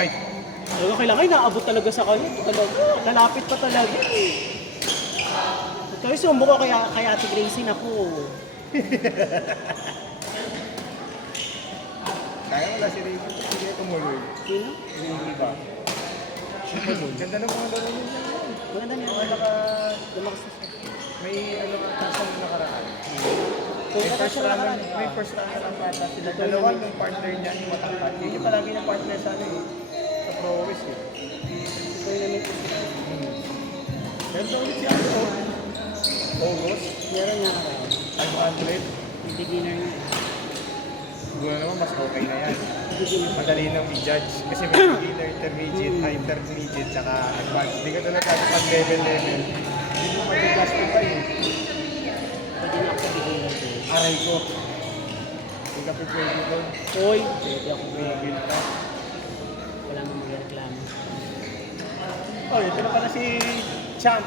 Ay, Talaga kailangan, naabot talaga sa kanya. Talaga, lalapit pa talaga. Kaya sumbo ko kay Ate Gracie na po. kaya wala si Ricky. Hindi tumuloy. Sino? Hindi ba? Ganda ng mga laro niya. Maganda niya. Mga naka... Lumakas na siya. May ano ata sa nakaraan. Kung May first siya runner, nakaraan, may first runner ang ata sila. Dalawa ng partner niya yung matangkad. Yun yung palagi ng partner sa ano eh. Sa Pro West eh. tournament ko siya. Meron daw ulit si Ano. August. Meron niya nakaraan. 500. Yung beginner niya. Siguro naman mas okay na yan. Beginner. Madali nang i-judge. Kasi may beginner, intermediate, intermediate, tsaka advanced. Hindi ka tulad natin pag level. Hindi mo mag-justify eh. Pwede na ako sa beginner ko. Aray ko. Hindi ka pwede doon. Hoy, pwede ako. Tumigil ka. Wala nang magreklamo. Oh, ito na pala si Champ.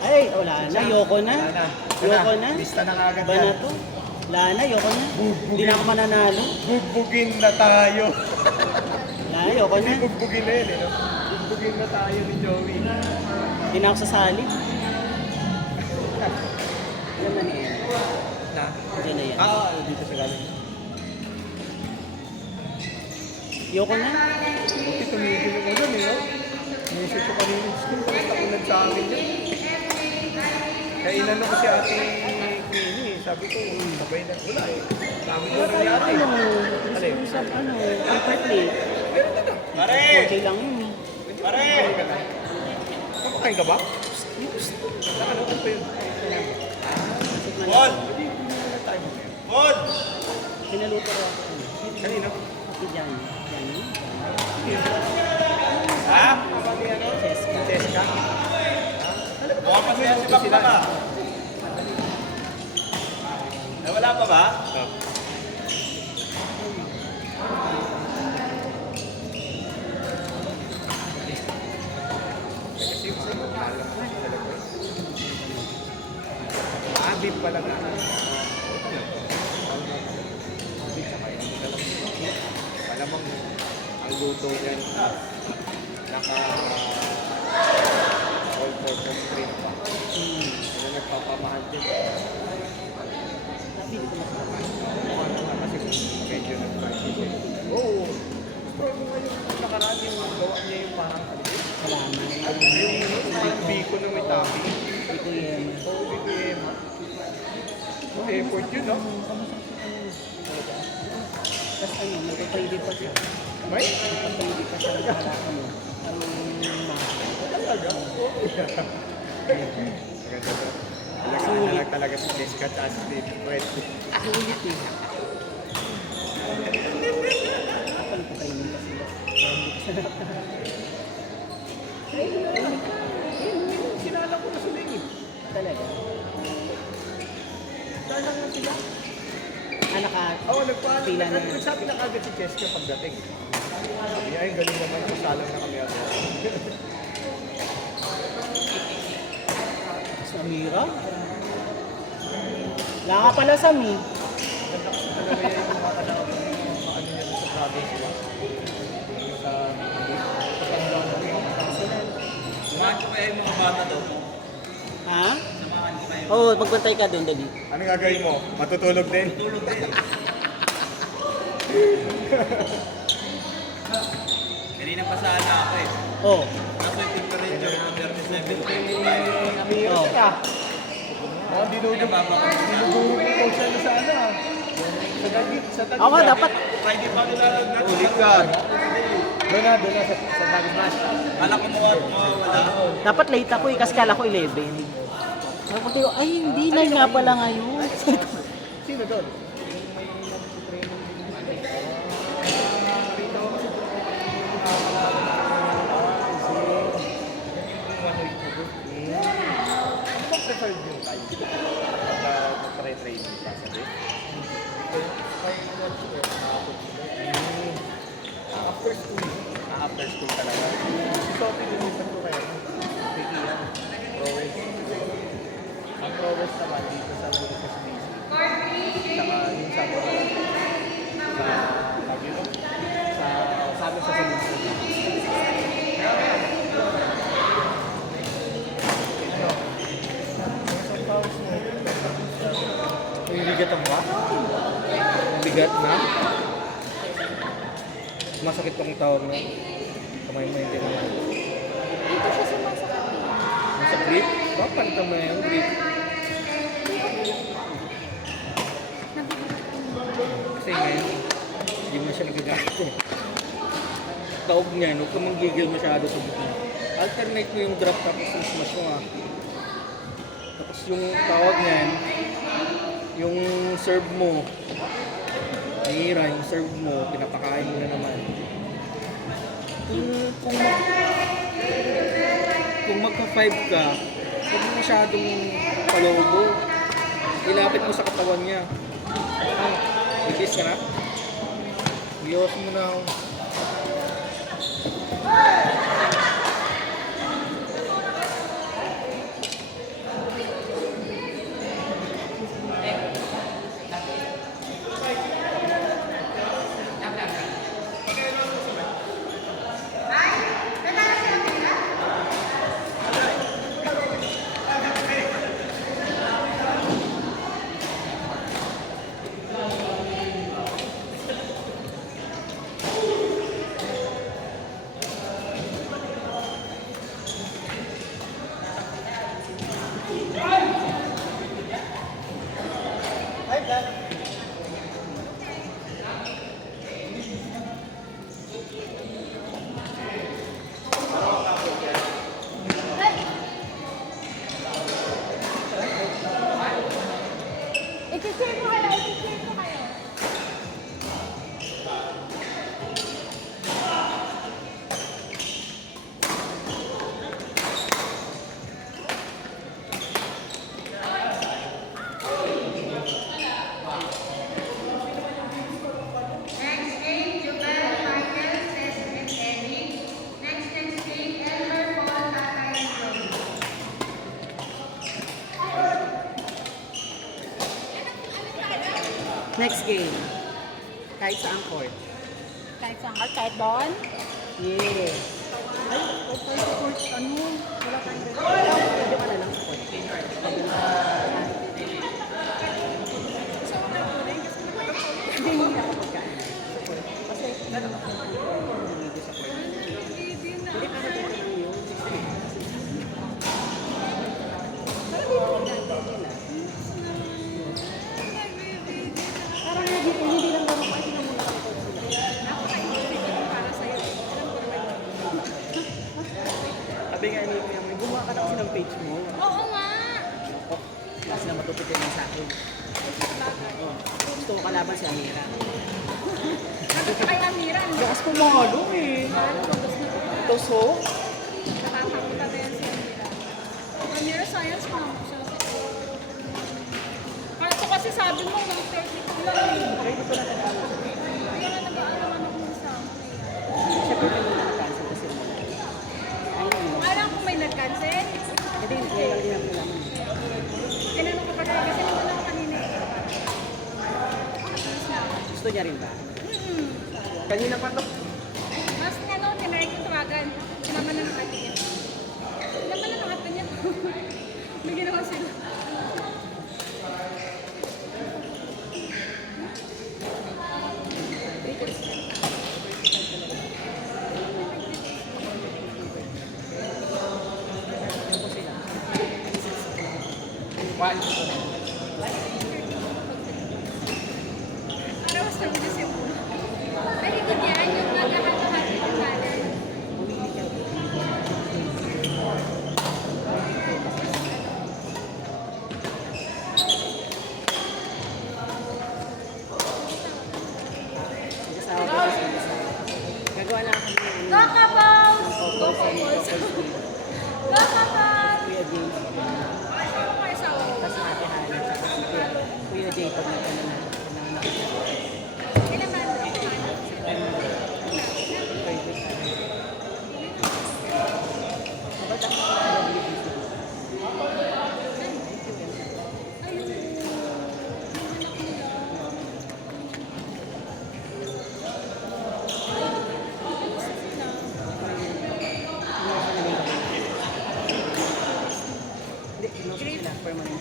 Ay, wala na. Yoko na. Wala na. Yoko na. Lista na kagad Ba na to? Wala na, yoko na. Hindi na ako mananalo. Bugbugin na tayo. Wala na, yoko na. Hindi bugbugin na yun eh. No? Bugbugin na tayo ni Joey. Hindi na ako sasali. Alam na niya. Na? Diyan na yan. Dito sa galing. Yoko na. Buti tumigil yung ulan eh, no? Nisip ko kanina, school ko, nakunan sa akin yan. Kaya inano ko si ate Queenie eh. Sabi ko, sabay na. Wala eh. Sabi ko rin ni ate. Alin? Ano, comfort plate. Pare! Okay lang yun. Pare! Kapakain ka ba? Ano pa yun? Paul! Paul! Pinaluto ko ako. Kanina? Si Jan. Ha? Cheska. Cheska? Baka pa siya si Bakla ka. Nawala pa ba? Abib pala na. Malamang ang luto niyan naka all purpose cream pa. Ano nagpapamahal din. Ano nga kasi medyo nag-practice eh. Oo. Pero mo ngayon nakaraan yung gawa niya yung parang ano yun? Salamat. Yung biko na may topping. Ito yan. Oo, biko yun. Effort yun, no? Tapos ano, magpapaydi pa siya. May? Magpapaydi pa siya. Para ano, ang Talaga? Oo. Maganda to. Talaga talaga si Jessica at si Fred. sulit eh. Kapag papainin pa sila. Sinala ko na sila eh. Talaga. Sinala ko na sila. Oo, nagpaalam. Pila na. Nagsabi na kagad si Jessica pagdating. Sabi, ay, galing naman. Salang na kami ako. Samira? Wala ka pala, Sami. Ganda kasi talaga yan yung mga kanawag yung mga ano niya sa province ba? Sa patanda na rin. Samahan ko kaya yung mga bata daw. Ha? Oo, magbantay ka doon, dali. Ano gagawin mo? Matutulog din? Tulog din. Kanina pa sana ako eh. Oo. Nasa temperature ko 37.5. Oo. Oo, dinudugong ko siya na sa ano ah. Sa tagit, sa tagit. Ako, dapat. Friday pa nilalagnan. Ulit ka. Doon na sa tagit mas. Kala ko mawawala. Dapat late ako eh, kasi kala ko 11. Ako tayo, ay hindi na nga pala ngayon. Sino doon? Preferred yung time pagka training pa sa day? After school. After school talaga. So, pinilipan ko kayo. Piki yan. Rowers. Ang rowers naman dito sa Burikas BC. Saka yung sa sa amin sa Salunsod. mabigat na. Masakit pang tawag na. Kamay mo yung gano'n. Dito siya sumasakit. Sa grip? Bakit palitan mo na yung grip? Kasi ngayon, hindi mo na siya nagagamit eh. Taog niya, huwag ka manggigil masyado sa buto. Alternate mo yung drop tapos yung smash mo ah. Tapos yung tawag niyan, yung serve mo, nahihira yung serve mo, pinapakain mo na naman. Kung magka-5 ka, huwag mo masyadong palobo. Ilapit mo sa katawan niya. Bigis ka na? Bios mo na ako. I-share mo kayo, i-share mo kayo. Next game. Kahit saan court. Kahit saan ka, kahit doon. Yes. Ay, kahit saan sa court, ano? Wala tayong ganito. Pwede ka na lang sa court. Hindi, hindi ako pagkain. Sa court. Kasi, ano ako sa court. Hindi ka natutunan yun. Parang dito lang nila. Parang hindi lang naman kasi na muna ako sila. Para sa'yo. Sabi nga ni Kuya, may gumawa ka na kasi ng page mo. Oo nga. Ako, kasi na matututin lang sa akin. Oh, gusto ko kalaban si Amira. Sabi ko kay Amira, ang Lakas pumalo eh. Tusok. nakakapunta na yan si Amira. Amira, science ma'am. Ito kasi sabi mo, 132 lang eh. Kaya ko na tatalo. Kaya nga nag-aalaman ako ng sama eh. Siyempre na muna na-cancel kasi mo. Ayun. Alam ko may nag-cancel. Hindi, ngayon lang din ako naman. Tinanong ko pa rin kasi naman ako kanina eh. Gusto niya rin ba? Kanina pa to. Mas ano, tinry ko tawagan. Sinaman na ng ate niya. Sinaman na ng ate niya. May ginawa sila. Para mas nabilis yung ulo. Pero ito yan, yung nagkakatahan ng kanan. Nag-asawa ko kasi isa. Gagawa lang kami ng Go, Kapaws! Go, couple sa Kapaws! couple game. Go, Kapaws! Kuya James. Ano kayo sa ulo? Tapos si Ate Hana. Tapos si Kuya Jay pag nanganak siya. Ilan ba ang nakahanap sila? Ba't ako nag-release? Hindi, sila permanent.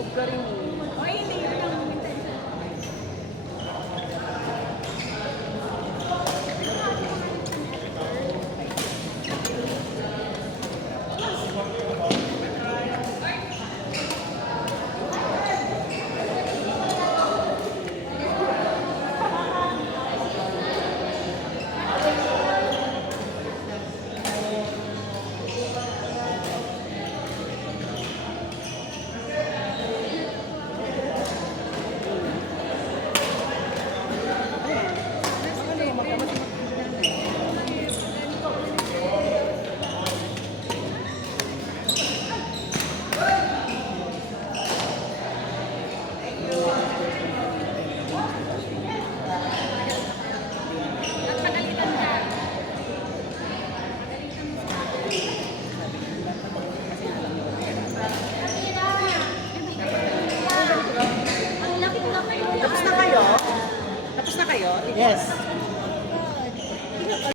busog ka rin. O, hindi. Yun lang intention. At pagalitan ka. Tapos na kayo? Tapos na kayo? Yes.